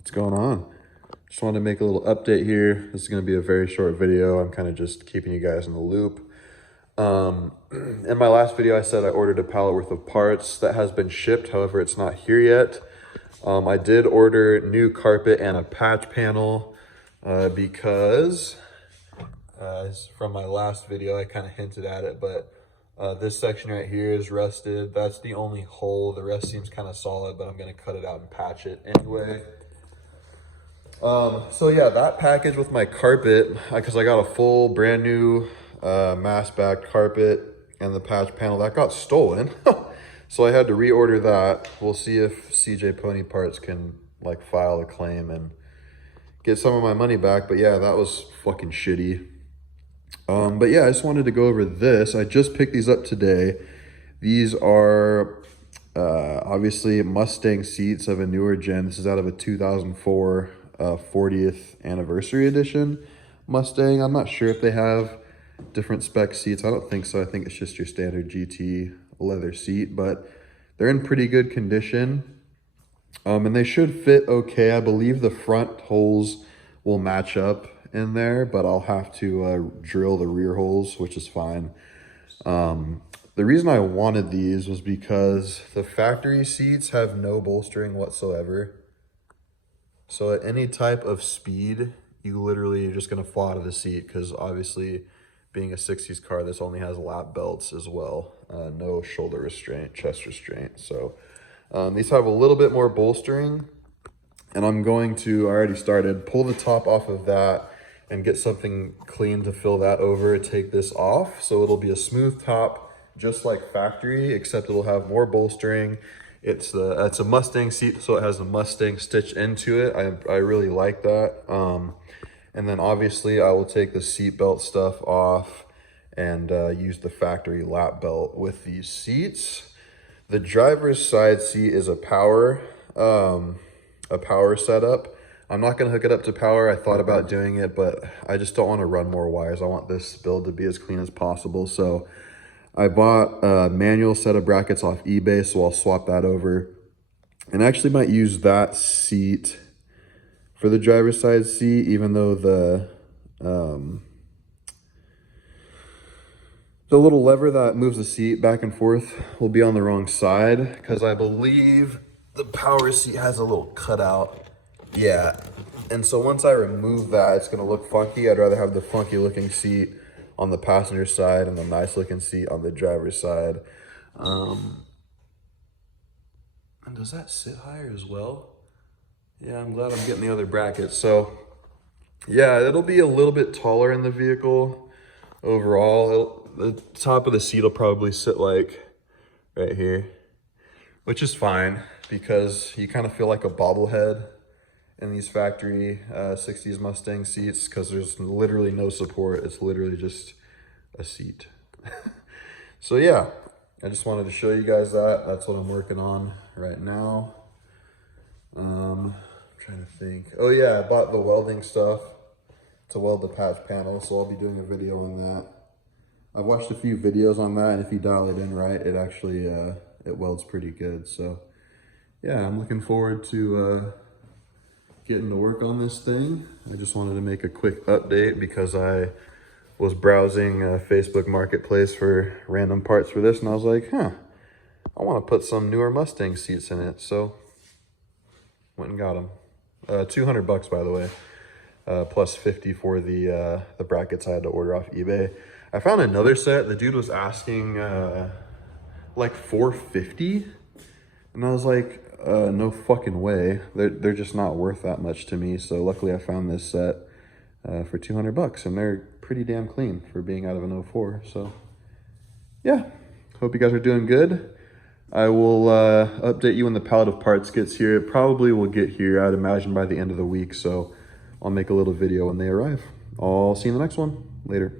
What's going on? Just wanted to make a little update here. This is going to be a very short video. I'm kind of just keeping you guys in the loop. In my last video, I said I ordered a pallet worth of parts that has been shipped. However, it's not here yet. I did order new carpet and a patch panel because from my last video, I kind of hinted at it, but this section right here is rusted. That's the only hole. The rest seems kind of solid, but I'm going to cut it out and patch it anyway. So yeah, that package with my carpet, because I got a full brand new mass backed carpet and the patch panel that got stolen. So I had to reorder that. We'll see if CJ Pony Parts can like file a claim and get some of my money back. But yeah, that was fucking shitty. But yeah, I just wanted to go over this. I just picked these up today. These are obviously Mustang seats of a newer gen. This is out of a 2004 40th anniversary edition Mustang. I'm not sure if they have different spec seats. I don't think so. I think it's just your standard GT leather seat, but they're in pretty good condition. And they should fit okay. I believe the front holes will match up in there, but I'll have to drill the rear holes, which is fine. The reason I wanted these was because the factory seats have no bolstering whatsoever. So at any type of speed, you literally are just going to fall out of the seat, because obviously being a 60s car, this only has lap belts as well. No shoulder restraint, chest restraint. So these have a little bit more bolstering, and I'm going to, I already started, pull the top off of that and get something clean to fill that over, take this off. So it'll be a smooth top, just like factory, except it'll have more bolstering. It's a Mustang seat, so it has a Mustang stitch into it. I really like that. And then obviously I will take the seat belt stuff off and use the factory lap belt with these seats. The driver's side seat is a power setup. I'm not gonna hook it up to power. I thought about doing it, but I just don't want to run more wires. I want this build to be as clean as possible. So I bought a manual set of brackets off eBay, so I'll swap that over. And I actually might use that seat for the driver's side seat, even though the little lever that moves the seat back and forth will be on the wrong side, because I believe the power seat has a little cutout. Yeah, and so once I remove that, it's gonna look funky. I'd rather have the funky looking seat on the passenger side and the nice looking seat on the driver's side. And does that sit higher as well? Yeah, I'm glad I'm getting the other brackets. So yeah, it'll be a little bit taller in the vehicle overall. The top of the seat will probably sit like right here, which is fine, because you kind of feel like a bobblehead in these factory 60s Mustang seats, because there's literally no support. It's literally just a seat. So yeah, I just wanted to show you guys that. That's what I'm working on right now. I'm trying to think. Oh yeah, I bought the welding stuff to weld the patch panel, so I'll be doing a video on that. I've watched a few videos on that, and if you dial it in right, it actually it welds pretty good. So yeah, I'm looking forward to getting to work on this thing. I just wanted to make a quick update because I was browsing Facebook Marketplace for random parts for this, and I was like, I want to put some newer Mustang seats in it. So went and got them. $200 by the way, plus 50 for the brackets I had to order off eBay. I found another set. The dude was asking like $450, and I was like, no fucking way. They're just not worth that much to me. So luckily I found this set for $200, and they're pretty damn clean for being out of an 04. So yeah, hope you guys are doing good. I will update you when the pallet of parts gets here. It probably will get here, I'd imagine, by the end of the week. So I'll make a little video when they arrive. I'll see you in the next one. Later.